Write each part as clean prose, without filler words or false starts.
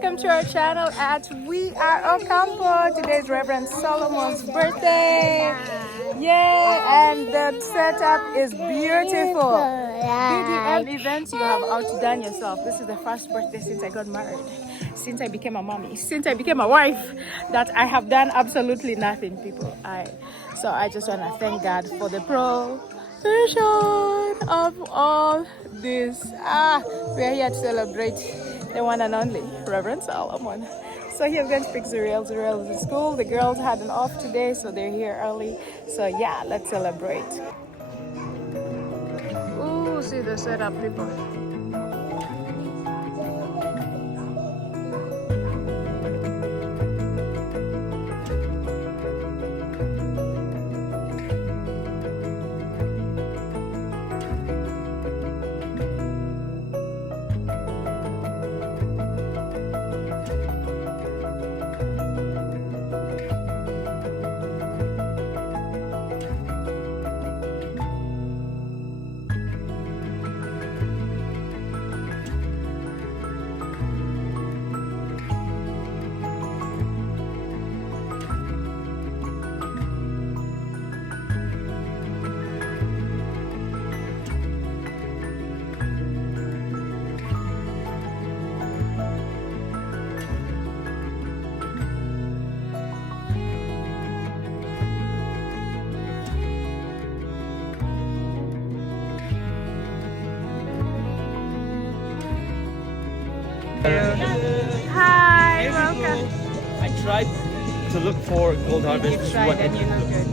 welcome to our channel at We Are Ocampo. Today is Reverend Solomon's birthday. Yay! And the setup is beautiful. BDM events, you have outdone yourself. This is the first birthday since I got married, since I became a mommy, since I became a wife, that I have done absolutely nothing, people. So I just want to thank God for the provision of all this. We are here to celebrate the one and only Reverend Solomon. So he's going to pick Zuriel. Zuriel is in school. The girls had an off today, so they're here early. So yeah, let's celebrate. Ooh, see the setup, people. Hi, welcome. I tried to look for Gold Harvest. You tried and you look good.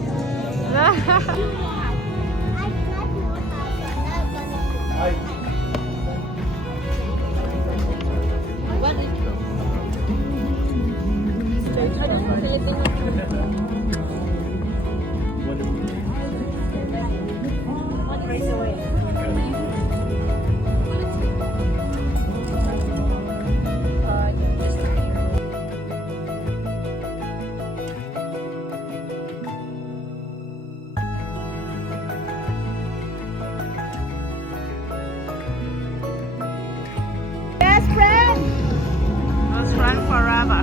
Best friend. Best friend forever.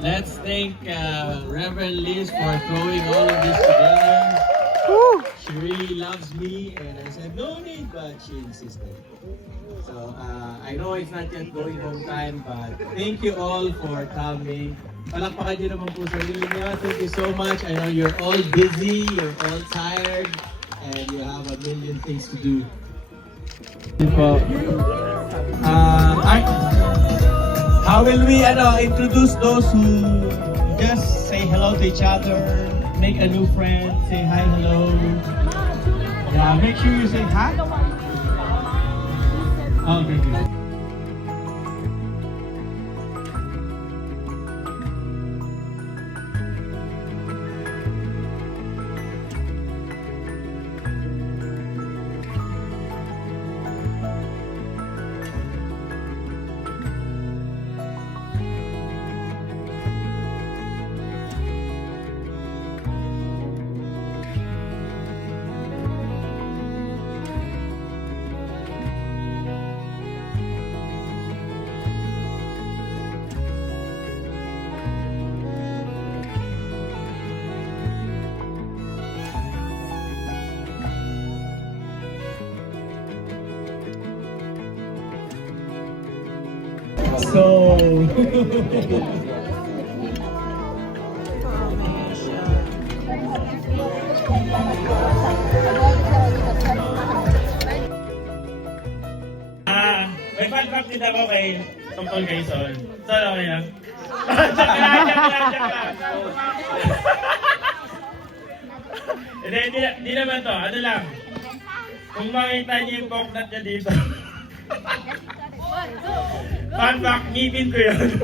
Let's thank Reverend Liz for throwing all of this together. Woo. She really loves me, and I said no need, but she insisted. So I know it's not yet going home time, but thank you all for coming. Palakpakan niyo naman po sarili niyo. Thank you so much. I know you're all busy, you're all tired, and you have a million things to do. How will we introduce those who just say hello to each other, make a new friend, say hi, hello. Yeah, make sure you say hi. Oh, thank you. So may fact din ako kay tungkol kay Sol. Sol, okay lang? Joke lang. Hindi naman to. Ano lang. Kung makita niyo yung poknat niya dito. Fun fact, ngipin ko yun.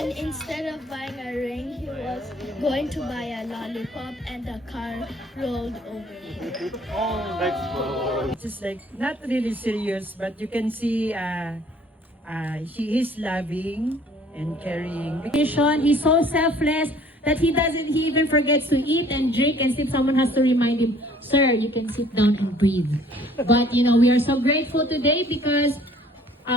And instead of buying a ring, he was going to buy a lollipop, and the car rolled over him. It's just like not really serious, but you can see he is loving and caring. He's so selfless that he even forgets to eat and drink and sleep. Someone has to remind him, sir, you can sit down and breathe. But we are so grateful today because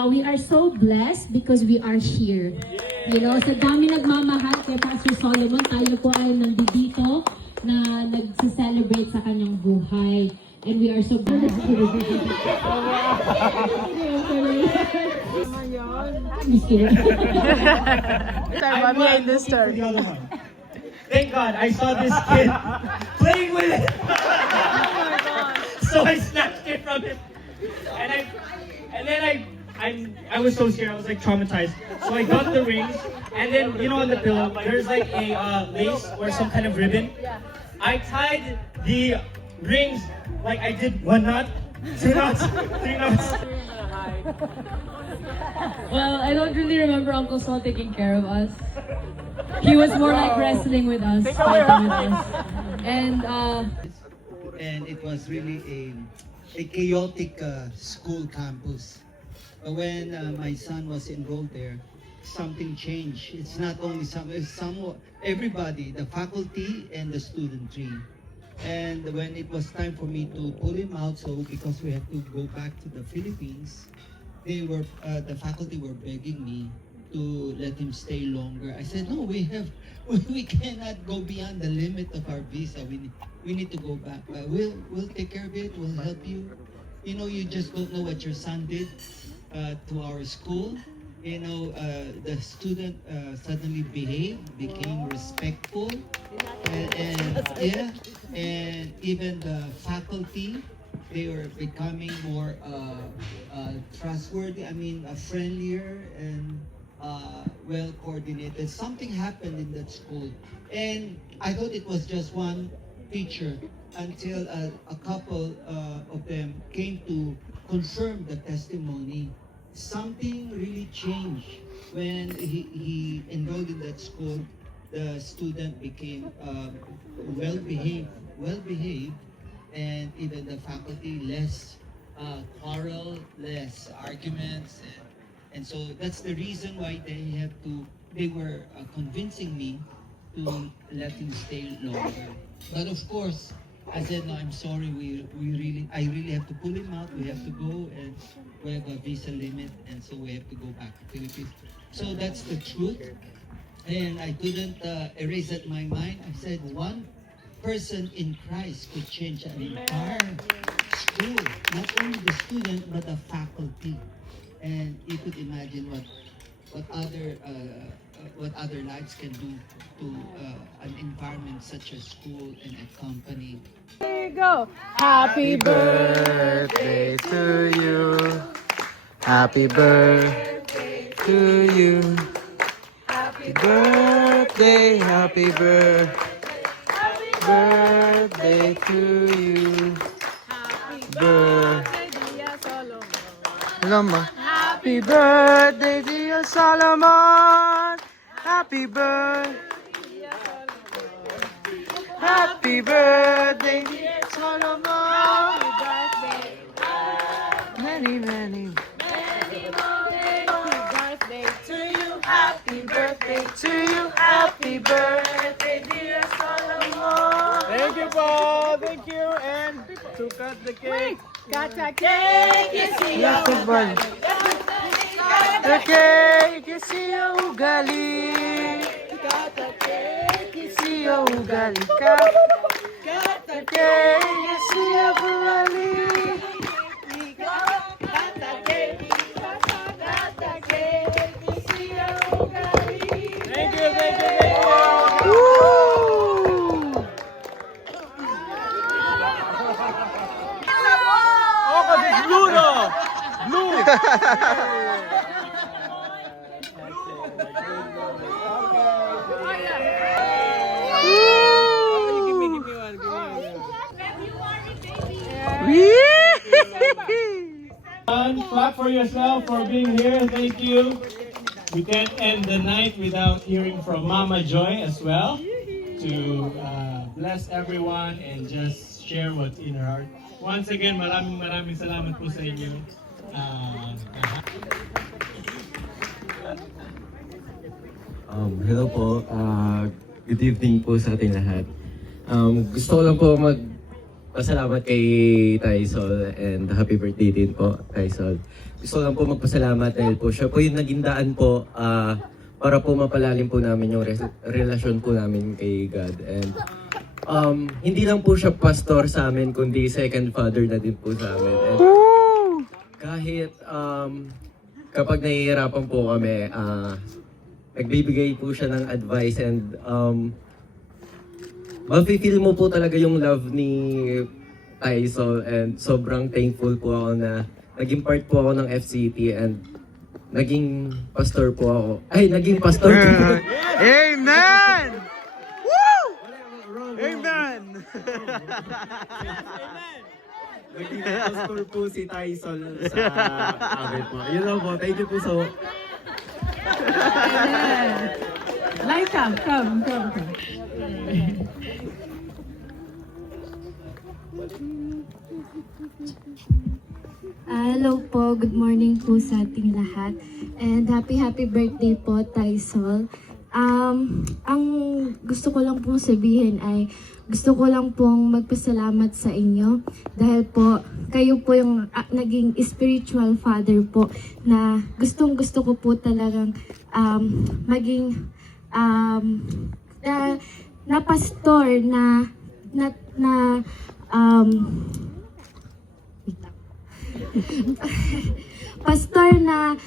we are so blessed because we are here. Sa dami nagmamahal kay Pastor Solomon, tayo po ay nandito na nagse-celebrate sa kanyang buhay. And we are so blessed. Just kidding. Mommy in this story. Thank God I saw this kid playing with it. So I snatched it from him. And then I was so scared. I was like traumatized. So I got the rings, and then on the pillow there's like a lace or some kind of ribbon. I tied the rings like I did 1 knot, 2 knots, 3 knots. Well, I don't really remember Uncle Sol taking care of us. He was more like wrestling with us, fighting with us. And it was really a chaotic school campus. But when my son was enrolled there, something changed. It's not only everybody, the faculty and the studentry. And when it was time for me to pull him out, because we had to go back to the Philippines, the faculty were begging me to let him stay longer. I said, no, we cannot go beyond the limit of our visa. We need to go back. We'll take care of it. We'll help you. You just don't know what your son did to our school. The student suddenly became respectful, and even the faculty, they were becoming more trustworthy. Friendlier and well coordinated. Something happened in that school, and I thought it was just one teacher until a couple of them came to confirm the testimony. Something really changed when he enrolled in that school. The student became well behaved, and even the faculty less quarrel, less arguments, and so that's the reason why they were convincing me to let him stay longer. But of course, I said, no, I'm sorry, I really have to pull him out. We have to go, and we have a visa limit, and so we have to go back to Philippines. So that's the truth, and I couldn't erase it in my mind. I said, one person in Christ could change an entire school, not only the student, but the faculty. And you could imagine what other lives can do to an environment such as school and a company. Here you go. Happy birthday to you. Happy birthday to you. Happy birthday, happy birthday to you. Solomon. Happy birthday, dear Solomon. Happy birthday. Happy birthday, dear Solomon. Many, many. Happy birthday to you. Happy birthday, dear Solomon. Thank you, Paul. Thank you. And to cut the cake. Got a cake, you see Lots of fun. The cake is your ugali. Got a cake, you see Your ugali ka. Got a The cake is your ugali. got a cake, you see your Thank you, thank you, thank you. Woo! Ako Seguro! Blue! Clap for yourself for being here. Thank you. We can't end the night without hearing from Mama Joy as well to bless everyone and just share what's in her heart. Once again, maraming salamat po sa inyo. Hello po. Good evening po sa ating lahat. Gusto ko lang po magpasalamat kay Taisol and happy birthday din po, Taisol. Gusto ko lang po magpasalamat dahil po siya po yung naging daan po para po mapalalim po namin yung relasyon po namin kay God. And hindi lang po siya pastor sa amin, kundi second father na din po sa amin. And kahit kapag nahihirapan po kami, nagbibigay po siya ng advice and mafe-feel mo po talaga yung love ni Taisol and sobrang thankful po ako na naging part po ako ng FCT and naging pastor po ako. Ay, naging pastor po. Amen! Woo! Amen! Naging pastor po si Taisol sa amin po. Yun lang po. Thank you po so. Laika, come. Hello po, good morning po sa ating lahat. And happy birthday po, Taisol. Ang gusto ko lang pong sabihin ay gusto ko lang pong magpasalamat sa inyo dahil po kayo po yung naging spiritual father po na gustong gusto ko po talagang maging na pastor pastor na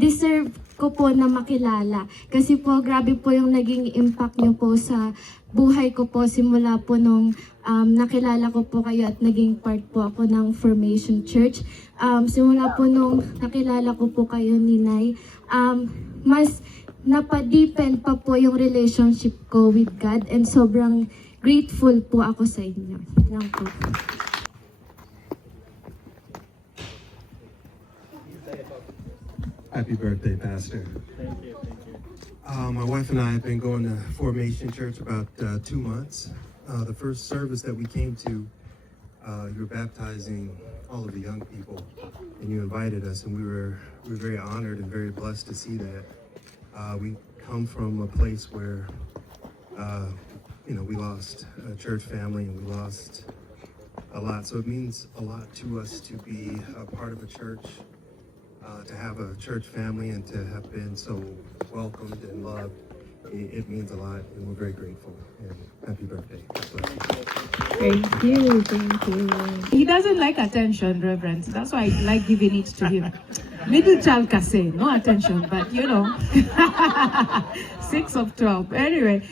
deserve ko po na makilala. Kasi po, grabe po yung naging impact nyo po sa buhay ko po simula po nung nakilala ko po kayo at naging part po ako ng Formation Church. Simula po nung nakilala ko po kayo ni Nay, mas napadeepen pa po yung relationship ko with God and sobrang grateful po ako sa inyo. Lang po. Happy birthday, Pastor. My wife and I have been going to Formation Church about 2 months. The first service that we came to, you were baptizing all of the young people, and you invited us, and we were very honored and very blessed to see that. We come from a place where, we lost a church family and we lost a lot. So it means a lot to us to be a part of a church. To have a church family and to have been so welcomed and loved, it means a lot, and we're very grateful. And happy birthday. Thank you. He doesn't like attention, Reverend. That's why I like giving it to him. Middle child can say no attention, but 6 of 12. Anyway,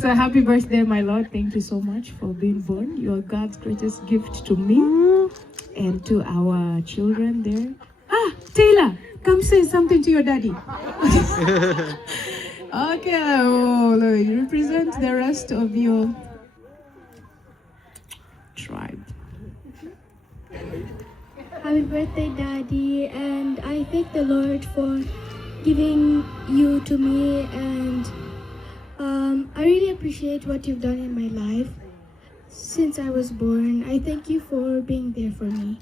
so happy birthday, my Lord. Thank you so much for being born. You are God's greatest gift to me and to our children there. Taylor, come say something to your daddy. Okay, you represent the rest of your tribe. Happy birthday, Daddy, and I thank the Lord for giving you to me, and I really appreciate what you've done in my life since I was born. I thank you for being there for me.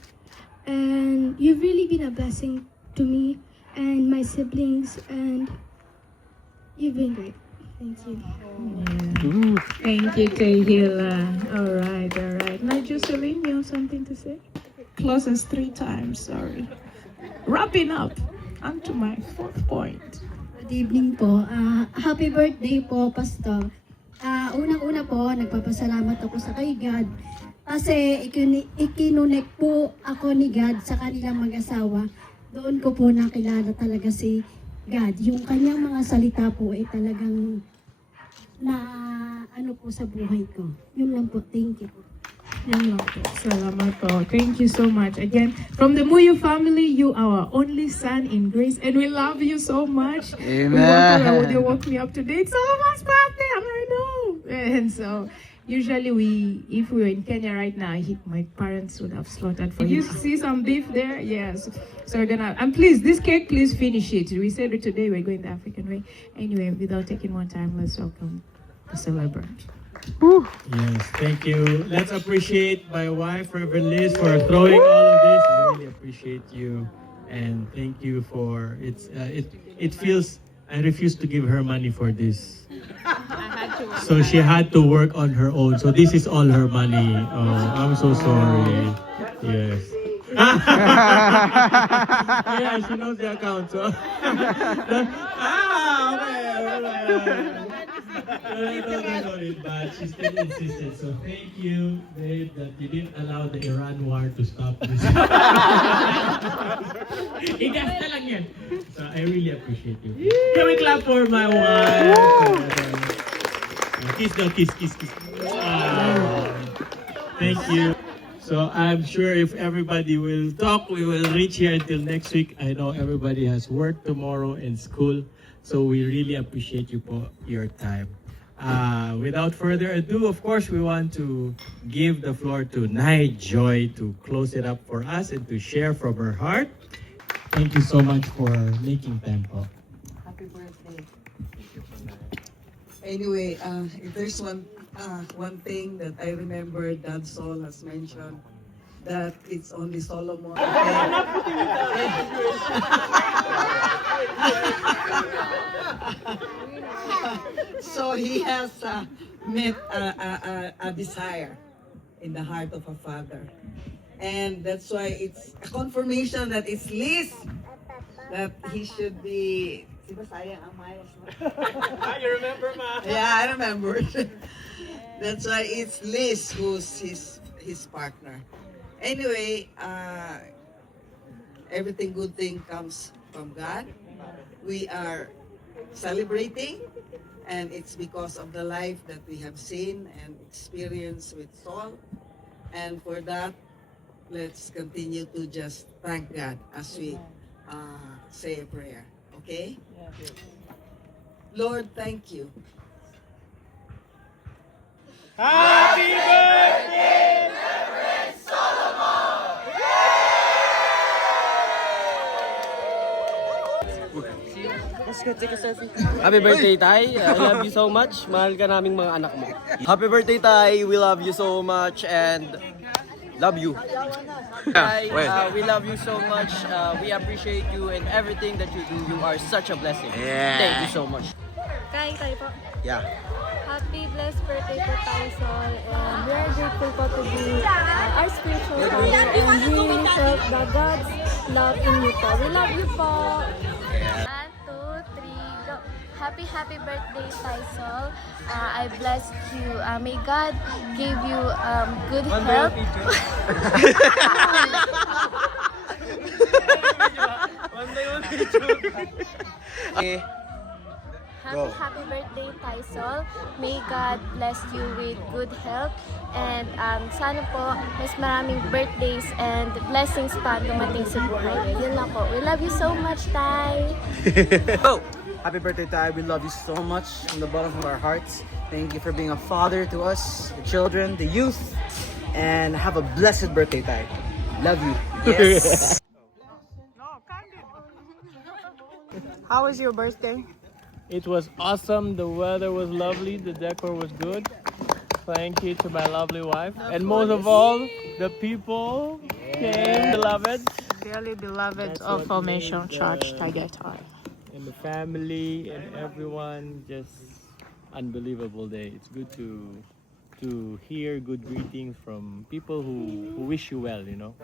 And you've really been a blessing to me and my siblings, and you've been great. Thank you. Yeah. Thank you, Tahila. All right. Now, Jocelyn, you have something to say? Close us 3 times, sorry. Wrapping up, onto my 4th point. Good evening po. Happy birthday po, Pastor. Unang-una po, nagpapasalamat ako sa kay God. Kasi ikinunek po ako ni God sa kanilang mag-asawa. Doon ko po nakilala talaga si God. Yung kanyang mga salita po ay talagang na ano po sa buhay ko. Yun lang po. Thank you po. Yun lang po. Salamat po. Thank you so much. Again, from the Muyo family, you are our only son in grace, and we love you so much. Amen. They woke me up today. It's Solomon's birthday. I know. And so, usually if we were in Kenya right now, my parents would have slaughtered for you. See some beef there? Yes. So we're gonna, and please, this cake, please finish it. We said it today, we're going the African way. Anyway, without taking more time, let's welcome the celebrant. Yes, thank you. Let's appreciate my wife, Reverend Liz, for throwing all of this. I really appreciate you, and thank you for it feels I refused to give her money for this. So she had to work on her own. So this is all her money. Oh, I'm so sorry. Yes. Yeah, she knows the account. So. Okay. No, but she still insisted. So thank you, babe, that you didn't allow the Iran war to stop this. Igasta lang yan. So I really appreciate you. Can we clap for my wife? Kiss now, kiss. Thank you. So I'm sure if everybody will talk, we will reach here until next week. I know everybody has work tomorrow and school. So we really appreciate you for your time. Without further ado, of course, we want to give the floor to Nay Joy to close it up for us and to share from her heart. Thank you so much for making time po. Happy birthday. Anyway, if there's one thing that I remember Dad Sol has mentioned, that it's only Solomon. So he has met a desire in the heart of a father. And that's why it's a confirmation that it's Liz that he should be. You remember, Ma? Yeah, I remember. That's why it's Liz who's his partner. Anyway, everything good thing comes from God. We are celebrating, and it's because of the life that we have seen and experienced with Saul. And for that, let's continue to just thank God as we say a prayer. Okay? Lord, thank you. Happy birthday, Reverend Solomon! Let's go take a selfie. Happy birthday, Tay. I love you so much. Mahal ka naming mga anak mo. Happy birthday, Tay. We love you so much and love you. Tay, we love you so much. We appreciate you and everything that you do. You are such a blessing. Thank you so much. Kain tayo po. Yeah. Happy blessed birthday po tayo, Sol. And we are grateful po to be our spiritual father. And we really felt the God's love in you po. We love you po. 1, 2, 3, go. Happy birthday, Sol. I blessed you. May God give you good health. Okay. Happy birthday, Sol. May God bless you with good health. And sana po, mas maraming birthdays and blessings pa dumating sa buhay. Yun lang po. We love you so much, Tay. Oh! Happy birthday, Tay. We love you so much from the bottom of our hearts. Thank you for being a father to us, the children, the youth. And have a blessed birthday, Tay. Love you. Yes. How was your birthday? It was awesome. The weather was lovely. The decor was good. Thank you to my lovely wife. And most of all, the people came, beloved. Dearly beloved That's of what Formation made Church, the- Tagaytay. And the family and everyone, just unbelievable day. It's good to hear good greetings from people who wish you well, you know.